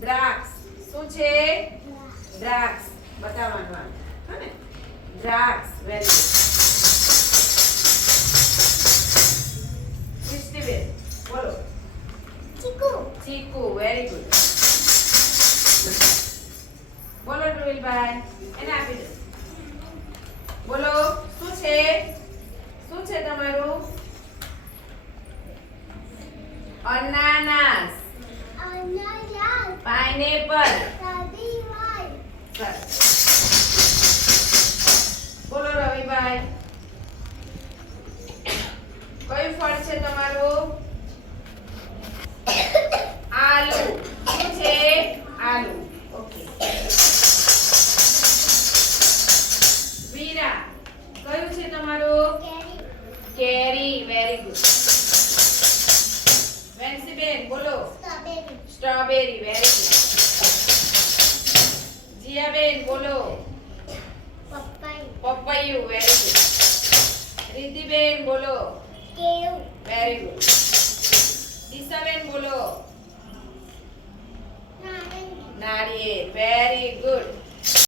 દ્રાક્ષ. શું છે? દ્રાક્ષ. બતાવવાનું આમ ને દ્રાક્ષ. વેરી ગુડ બોલો. ચીકુ. ચીકુ. વેરી ગુડ બોલો ડુવિલભાઈ એને આપી દો. બોલો. શું છે? શું છે તમારું? અનાનાસ. પાઇનેપલ બોલો રવિભાઈ. કયું ફળ છે તમારું? આલુ. શું છે? આલુ. ઓકે. વીરા. કયું છે તમારું? કેરી. કેરી વેરી ગુડ વેન્સીબેન બોલો. સ્ટ્રોબેરી. સ્ટ્રોબેરી. વેરી ગુડ જીયાબેન બોલો. પપૈયું વેરી ગુડ રિદ્ધિબેન બોલો. કેળું વેરી ગુડ દિશાબેન બોલો. નારંગી નાળિયેર વેરી ગુડ